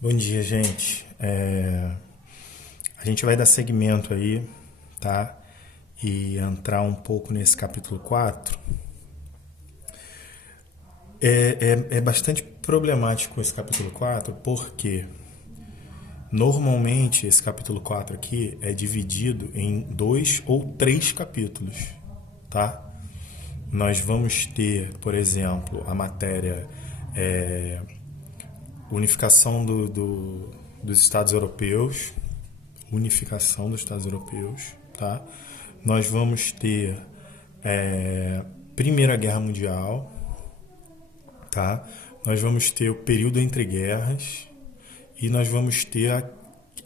Bom dia, gente. A gente vai dar seguimento aí, tá? E entrar um pouco nesse capítulo 4. É bastante problemático esse capítulo 4, porque normalmente esse capítulo 4 aqui é dividido em 2 ou 3 capítulos, tá? Nós vamos ter, por exemplo, a matéria unificação dos Estados Europeus, unificação dos Estados Europeus, tá? Nós vamos ter Primeira Guerra Mundial, tá? Nós vamos ter o período entre guerras e nós vamos ter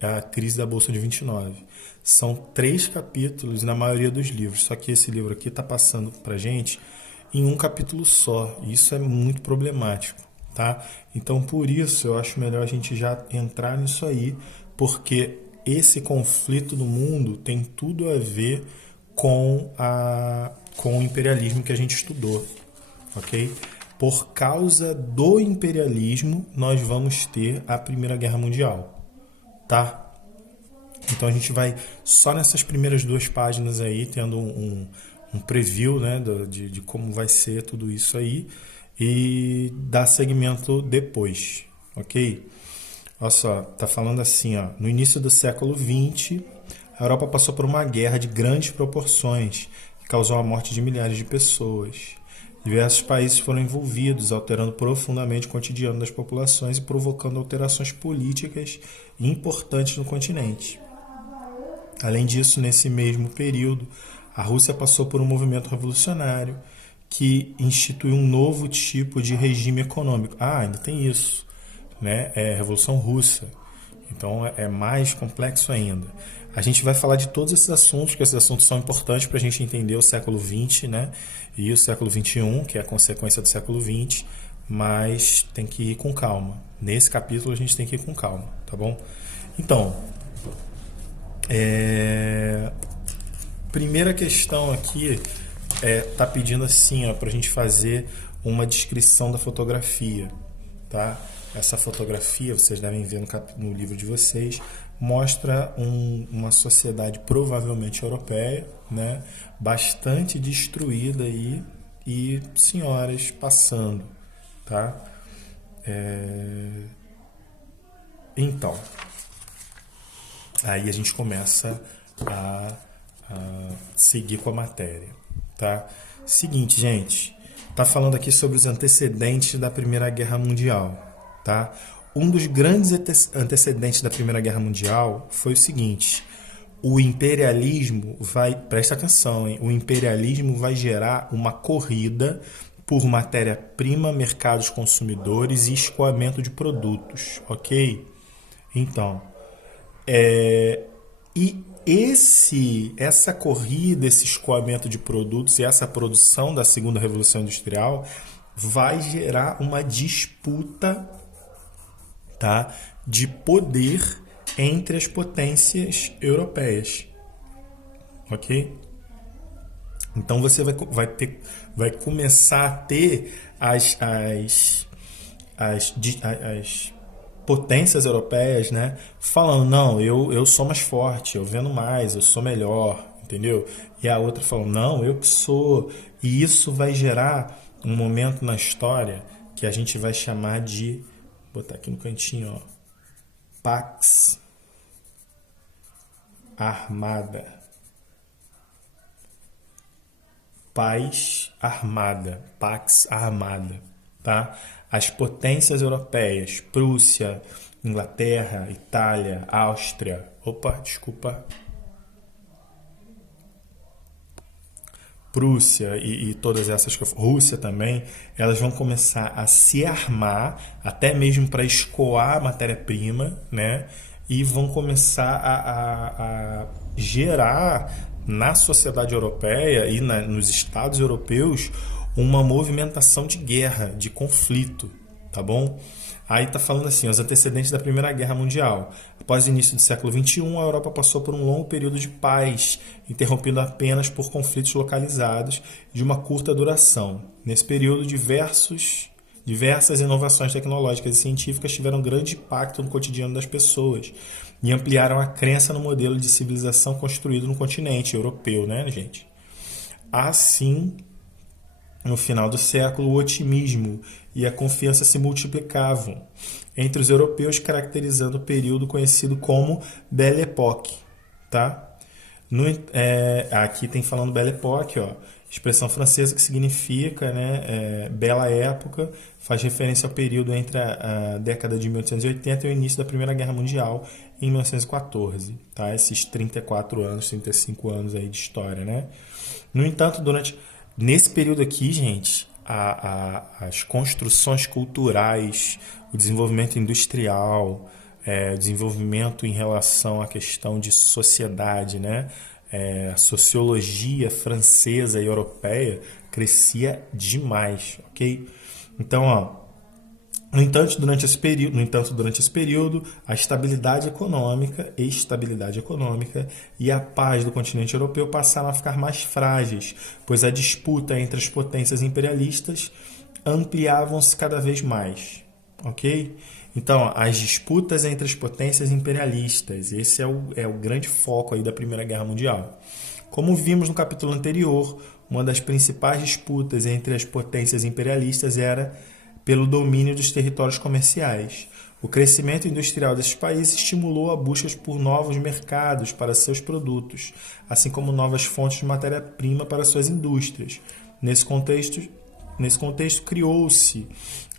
a crise da Bolsa de 29. São 3 capítulos na maioria dos livros, só que esse livro aqui está passando para gente em um capítulo só. E isso é muito problemático, tá? Então, por isso, eu acho melhor a gente já entrar nisso aí, porque esse conflito do mundo tem tudo a ver com o imperialismo que a gente estudou, ok? Por causa do imperialismo, nós vamos ter a Primeira Guerra Mundial, tá? Então a gente vai só nessas primeiras 2 páginas aí, tendo um preview, né, de como vai ser tudo isso aí e dar seguimento depois, ok? Olha só, tá falando assim, ó, no início do século XX, a Europa passou por uma guerra de grandes proporções que causou a morte de milhares de pessoas. Diversos países foram envolvidos, alterando profundamente o cotidiano das populações e provocando alterações políticas importantes no continente. Além disso, nesse mesmo período, a Rússia passou por um movimento revolucionário que instituiu um novo tipo de regime econômico. Ah, ainda tem isso, né? É a Revolução Russa. Então é mais complexo ainda. A gente vai falar de todos esses assuntos, porque esses assuntos são importantes para a gente entender o século XX, né? E o século XXI, que é a consequência do século XX, mas tem que ir com calma. Nesse capítulo a gente tem que ir com calma, tá bom? Então, primeira questão aqui tá pedindo assim, ó, para a gente fazer uma descrição da fotografia, tá? Essa fotografia, vocês devem ver no livro de vocês, mostra uma sociedade provavelmente europeia, né? Bastante destruída aí e senhoras passando, tá? Então, aí a gente começa a seguir com a matéria, tá? Seguinte, gente, tá falando aqui sobre os antecedentes da Primeira Guerra Mundial, tá? Um dos grandes antecedentes da Primeira Guerra Mundial foi o seguinte: o imperialismo vai, presta atenção, hein? O imperialismo vai gerar uma corrida por matéria-prima, mercados consumidores e escoamento de produtos, ok? Então, e essa corrida, esse escoamento de produtos e essa produção da segunda revolução industrial vai gerar uma disputa, tá, de poder entre as potências europeias, ok? Então você vai começar a ter as potências europeias, né, falando, não, eu sou mais forte, eu vendo mais, eu sou melhor, entendeu? E a outra falando, não, eu que sou. E isso vai gerar um momento na história que a gente vai chamar de, vou botar aqui no cantinho, ó, Pax Armada. Paz Armada, Pax Armada, tá? As potências europeias, Prússia, Inglaterra, Itália, Áustria, Prússia e todas essas, Rússia também, elas vão começar a se armar, até mesmo para escoar a matéria-prima, né? E vão começar a gerar na sociedade europeia e nos estados europeus uma movimentação de guerra, de conflito, tá bom? Aí está falando assim, os antecedentes da Primeira Guerra Mundial. Após o início do século XXI, a Europa passou por um longo período de paz, interrompido apenas por conflitos localizados de uma curta duração. Nesse período, Diversas inovações tecnológicas e científicas tiveram grande impacto no cotidiano das pessoas e ampliaram a crença no modelo de civilização construído no continente europeu, né, gente? Assim, no final do século, o otimismo e a confiança se multiplicavam entre os europeus, caracterizando o período conhecido como Belle Époque, tá? Aqui tem falando Belle Époque, ó, expressão francesa que significa, né, bela época, faz referência ao período entre a década de 1880 e o início da Primeira Guerra Mundial em 1914, tá? Esses 34 anos, 35 anos aí de história, né? No entanto, nesse período aqui, gente, as construções culturais, o desenvolvimento industrial, desenvolvimento em relação à questão de sociedade, né? A sociologia francesa e europeia crescia demais, ok? Então, ó, no entanto, durante esse período, a estabilidade econômica e a paz do continente europeu passaram a ficar mais frágeis, pois a disputa entre as potências imperialistas ampliavam-se cada vez mais, ok? Então, as disputas entre as potências imperialistas, esse é o grande foco aí da Primeira Guerra Mundial. Como vimos no capítulo anterior, uma das principais disputas entre as potências imperialistas era pelo domínio dos territórios comerciais. O crescimento industrial desses países estimulou a busca por novos mercados para seus produtos, assim como novas fontes de matéria-prima para suas indústrias. Nesse contexto, criou-se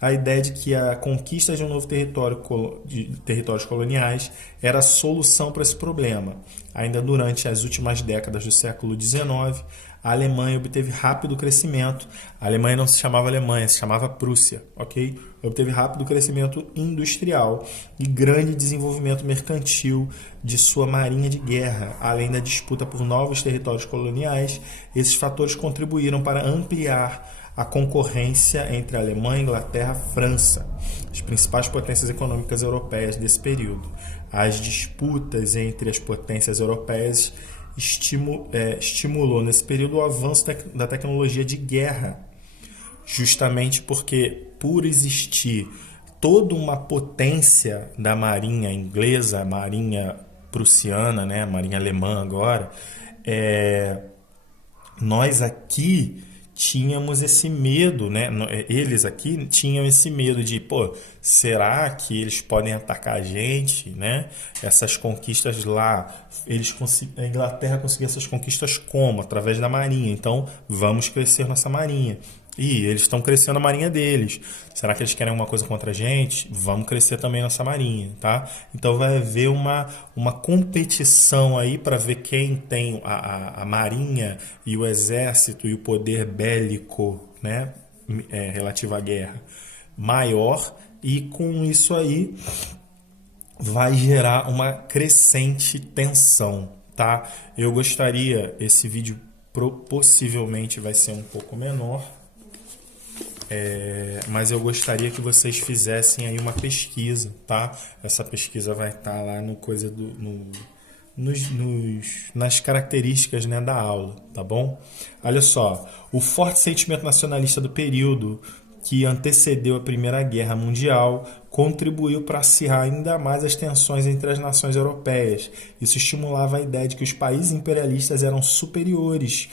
a ideia de que a conquista de um novo de territórios coloniais era a solução para esse problema. Ainda durante as últimas décadas do século XIX, a Alemanha obteve rápido crescimento. A Alemanha não se chamava Alemanha, se chamava Prússia, ok? Obteve rápido crescimento industrial e grande desenvolvimento mercantil de sua marinha de guerra. Além da disputa por novos territórios coloniais, esses fatores contribuíram para ampliar a concorrência entre a Alemanha, Inglaterra e França, as principais potências econômicas europeias desse período. As disputas entre as potências europeias estimulou nesse período o avanço da tecnologia de guerra, justamente porque, por existir toda uma potência da marinha inglesa, a marinha prussiana, né, a marinha alemã agora, nós aqui tínhamos esse medo, né? Eles aqui tinham esse medo de, será que eles podem atacar a gente, né? Essas conquistas lá, a Inglaterra conseguiu essas conquistas como? Através da marinha. Então, vamos crescer nossa marinha. E eles estão crescendo a marinha deles. Será que eles querem alguma coisa contra a gente? Vamos crescer também nossa marinha, tá? Então vai haver uma competição aí para ver quem tem a marinha e o exército e o poder bélico, né? Relativo à guerra maior, e com isso aí vai gerar uma crescente tensão, tá? Eu gostaria, esse vídeo possivelmente vai ser um pouco menor, mas eu gostaria que vocês fizessem aí uma pesquisa, tá? Essa pesquisa vai estar lá nas características, né, da aula, tá bom? Olha só, o forte sentimento nacionalista do período que antecedeu a Primeira Guerra Mundial contribuiu para acirrar ainda mais as tensões entre as nações europeias. Isso estimulava a ideia de que os países imperialistas eram superiores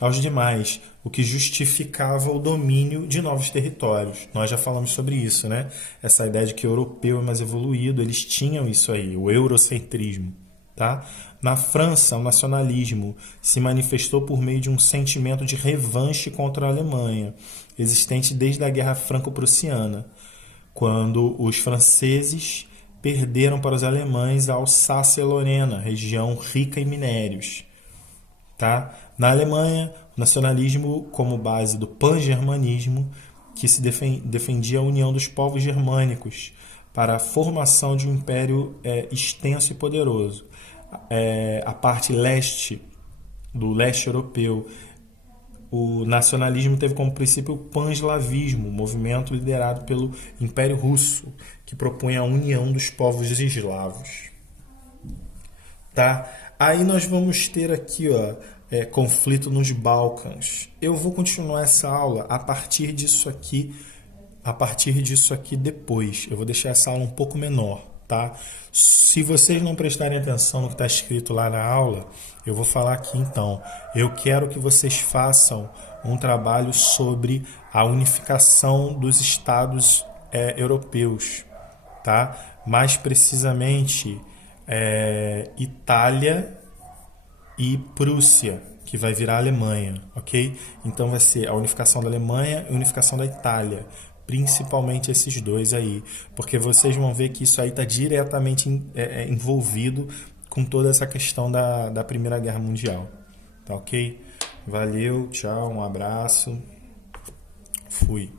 aos demais, o que justificava o domínio de novos territórios. Nós já falamos sobre isso, né? Essa ideia de que o europeu é mais evoluído, eles tinham isso aí, o eurocentrismo, tá? Na França, o nacionalismo se manifestou por meio de um sentimento de revanche contra a Alemanha, existente desde a Guerra Franco-Prussiana, quando os franceses perderam para os alemães a Alsácia e Lorena, região rica em minérios. Tá? Na Alemanha, o nacionalismo como base do pan-germanismo, que se defendia a união dos povos germânicos para a formação de um império extenso e poderoso. A parte leste, do leste europeu, o nacionalismo teve como princípio o pan-eslavismo, movimento liderado pelo Império Russo, que propunha a união dos povos eslavos. Tá? Aí nós vamos ter aqui, conflito nos Balcãs. Eu vou continuar essa aula a partir disso aqui a partir disso aqui depois. Eu vou deixar essa aula um pouco menor, tá? Se vocês não prestarem atenção no que está escrito lá na aula, eu vou falar aqui então. Eu quero que vocês façam um trabalho sobre a unificação dos estados europeus, tá? Mais precisamente Itália e Prússia, que vai virar Alemanha, ok? Então vai ser a unificação da Alemanha e a unificação da Itália, principalmente esses dois aí, porque vocês vão ver que isso aí está diretamente envolvido com toda essa questão da Primeira Guerra Mundial, tá ok? Valeu, tchau, um abraço, fui.